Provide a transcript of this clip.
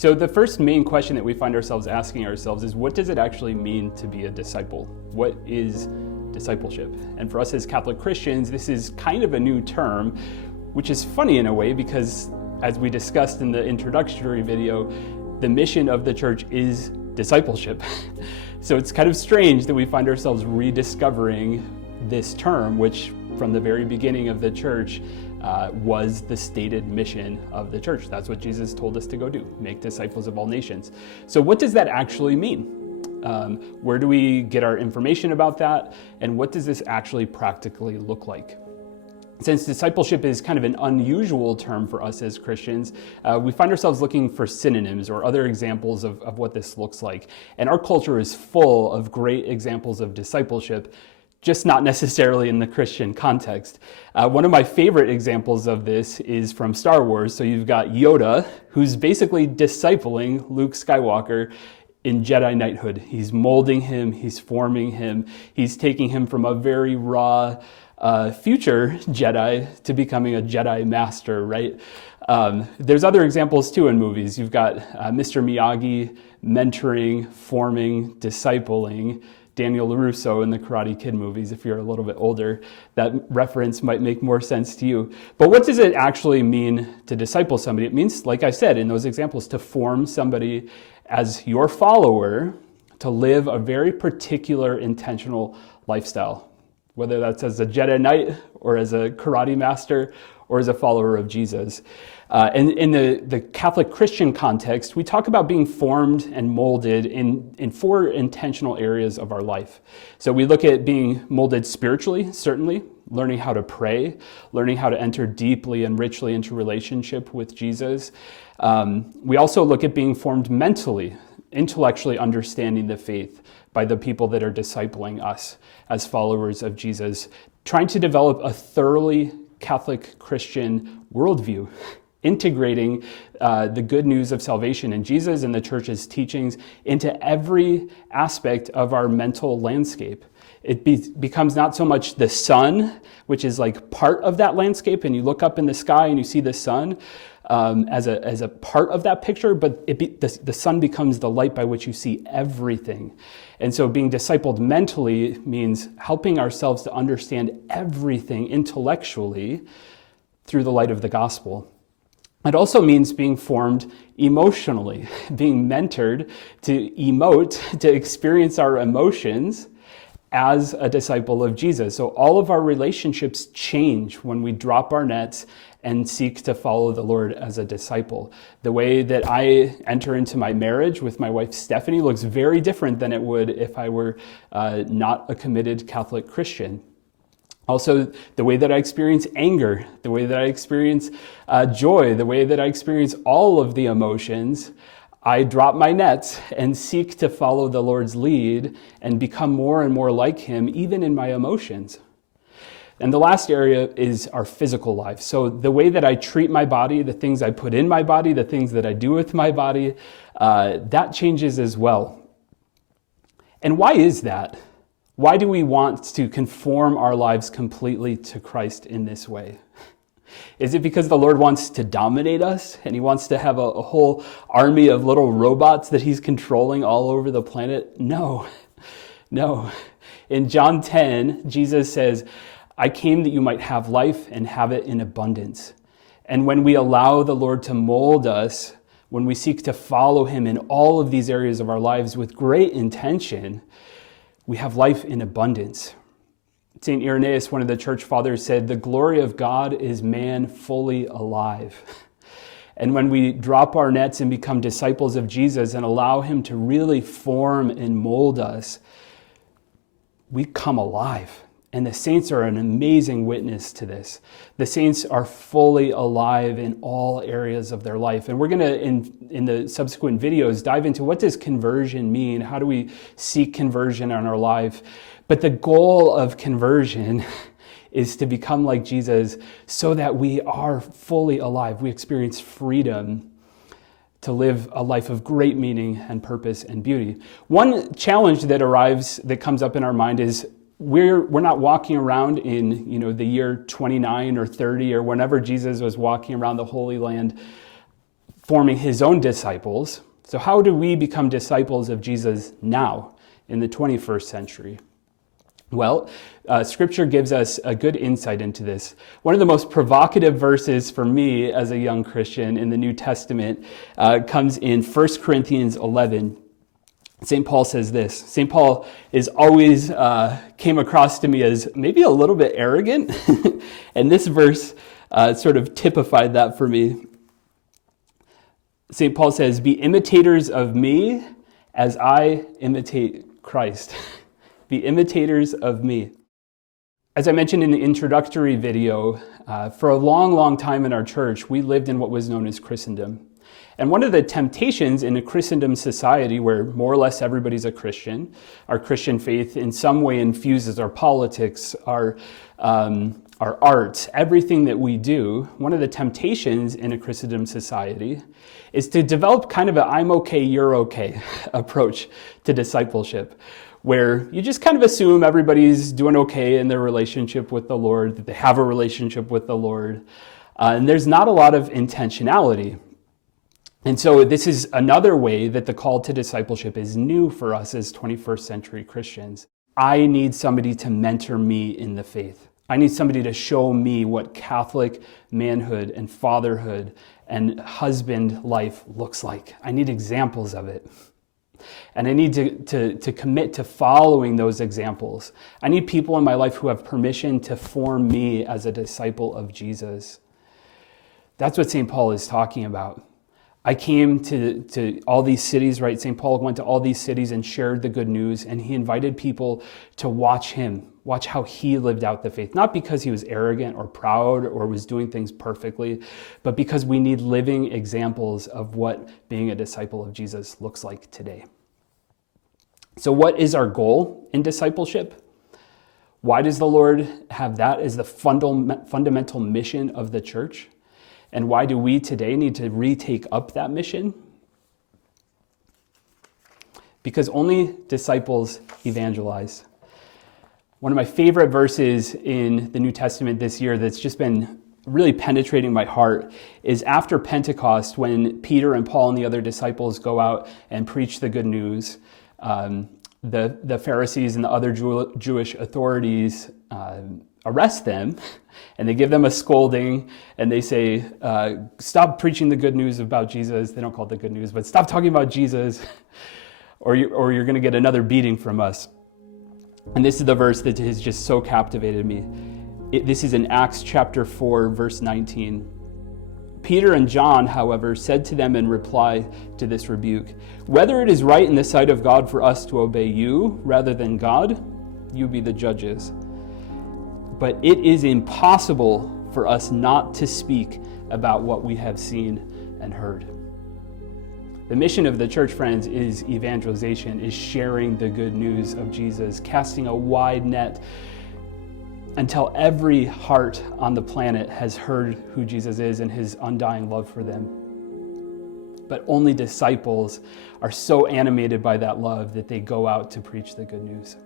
So the first main question that we find ourselves asking ourselves is, what does it actually mean to be a disciple? What is discipleship? And for us as Catholic Christians, this is kind of a new term, which is funny in a way because, as we discussed in the introductory video, the mission of the church is discipleship. So it's kind of strange that we find ourselves rediscovering this term, which from the very beginning of the church was the stated mission of the church. That's what Jesus told us to go do, make disciples of all nations. So what does that actually mean? Where do we get our information about that? And what does this actually practically look like? Since discipleship is kind of an unusual term for us as Christians, we find ourselves looking for synonyms or other examples of what this looks like. And our culture is full of great examples of discipleship, just not necessarily in the Christian context. One of my favorite examples of this is from Star Wars. So you've got Yoda, who's basically discipling Luke Skywalker in Jedi knighthood. He's molding him, he's forming him, he's taking him from a very raw future Jedi to becoming a Jedi master, right? There's other examples too in movies. You've got Mr. Miyagi mentoring, forming, discipling Daniel LaRusso in the Karate Kid movies. If you're a little bit older, that reference might make more sense to you. But what does it actually mean to disciple somebody? It means, like I said in those examples, to form somebody as your follower to live a very particular intentional lifestyle, whether that's as a Jedi Knight or as a karate master or as a follower of Jesus. And in the Catholic Christian context, we talk about being formed and molded in four intentional areas of our life. So we look at being molded spiritually, certainly, learning how to pray, learning how to enter deeply and richly into relationship with Jesus. We also look at being formed mentally, intellectually understanding the faith by the people that are discipling us as followers of Jesus, trying to develop a thoroughly Catholic Christian worldview, integrating the good news of salvation in Jesus and the church's teachings into every aspect of our mental landscape. It becomes not so much the sun, which is like part of that landscape, and you look up in the sky and you see the sun as a part of that picture, but the sun becomes the light by which you see everything. And so being discipled mentally means helping ourselves to understand everything intellectually through the light of the gospel. It also means being formed emotionally, being mentored to emote, to experience our emotions as a disciple of Jesus. So all of our relationships change when we drop our nets and seek to follow the Lord as a disciple. The way that I enter into my marriage with my wife Stephanie looks very different than it would if I were not a committed Catholic Christian. Also, the way that I experience anger, the way that I experience joy, the way that I experience all of the emotions, I drop my nets and seek to follow the Lord's lead and become more and more like Him, even in my emotions. And the last area is our physical life. So the way that I treat my body, the things I put in my body, the things that I do with my body, that changes as well. And why is that? Why do we want to conform our lives completely to Christ in this way? Is it because the Lord wants to dominate us and He wants to have a whole army of little robots that He's controlling all over the planet? No. In John 10, Jesus says, I came that you might have life and have it in abundance. And when we allow the Lord to mold us, when we seek to follow Him in all of these areas of our lives with great intention, we have life in abundance. St. Irenaeus, one of the church fathers, said, the glory of God is man fully alive. And when we drop our nets and become disciples of Jesus and allow Him to really form and mold us, we come alive. And the saints are an amazing witness to this. The saints are fully alive in all areas of their life. And we're going to, in the subsequent videos, dive into what does conversion mean? How do we seek conversion in our life? But the goal of conversion is to become like Jesus so that we are fully alive. We experience freedom to live a life of great meaning and purpose and beauty. One challenge that comes up in our mind is we're not walking around in the year 29 or 30 or whenever Jesus was walking around the Holy Land forming his own disciples. So how do we become disciples of Jesus now in the 21st century? Well, Scripture gives us a good insight into this. One of the most provocative verses for me as a young Christian in the New Testament comes in 1 Corinthians 11. St. Paul says this. St. Paul is always came across to me as maybe a little bit arrogant, and this verse sort of typified that for me. St. Paul says, "Be imitators of me as I imitate Christ." Be imitators of me. As I mentioned in the introductory video, for a long, long time in our church, we lived in what was known as Christendom. And one of the temptations in a Christendom society where more or less everybody's a Christian, our Christian faith in some way infuses our politics, our arts, everything that we do, one of the temptations in a Christendom society is to develop kind of a I'm okay, you're okay approach to discipleship, where you just kind of assume everybody's doing okay in their relationship with the Lord, that they have a relationship with the Lord, and there's not a lot of intentionality. And so this is another way that the call to discipleship is new for us as 21st century Christians. I need somebody to mentor me in the faith. I need somebody to show me what Catholic manhood and fatherhood and husband life looks like. I need examples of it. And I need to commit to following those examples. I need people in my life who have permission to form me as a disciple of Jesus. That's what St. Paul is talking about. I came to all these cities, right? St. Paul went to all these cities and shared the good news, and he invited people to watch him, watch how he lived out the faith. Not because he was arrogant or proud or was doing things perfectly, but because we need living examples of what being a disciple of Jesus looks like today. So what is our goal in discipleship? Why does the Lord have that as the fundamental mission of the church? And why do we today need to retake up that mission? Because only disciples evangelize. One of my favorite verses in the New Testament this year that's just been really penetrating my heart is after Pentecost, when Peter and Paul and the other disciples go out and preach the good news. The Pharisees and the other Jewish authorities arrest them, and they give them a scolding, and they say, stop preaching the good news about Jesus. They don't call it the good news, but stop talking about Jesus, or you're going to get another beating from us. And this is the verse that has just so captivated me. This is in Acts chapter 4, verse 19. Peter and John, however, said to them in reply to this rebuke, "Whether it is right in the sight of God for us to obey you rather than God, you be the judges. But it is impossible for us not to speak about what we have seen and heard." The mission of the church, friends, is evangelization, is sharing the good news of Jesus, casting a wide net until every heart on the planet has heard who Jesus is and his undying love for them. But only disciples are so animated by that love that they go out to preach the good news.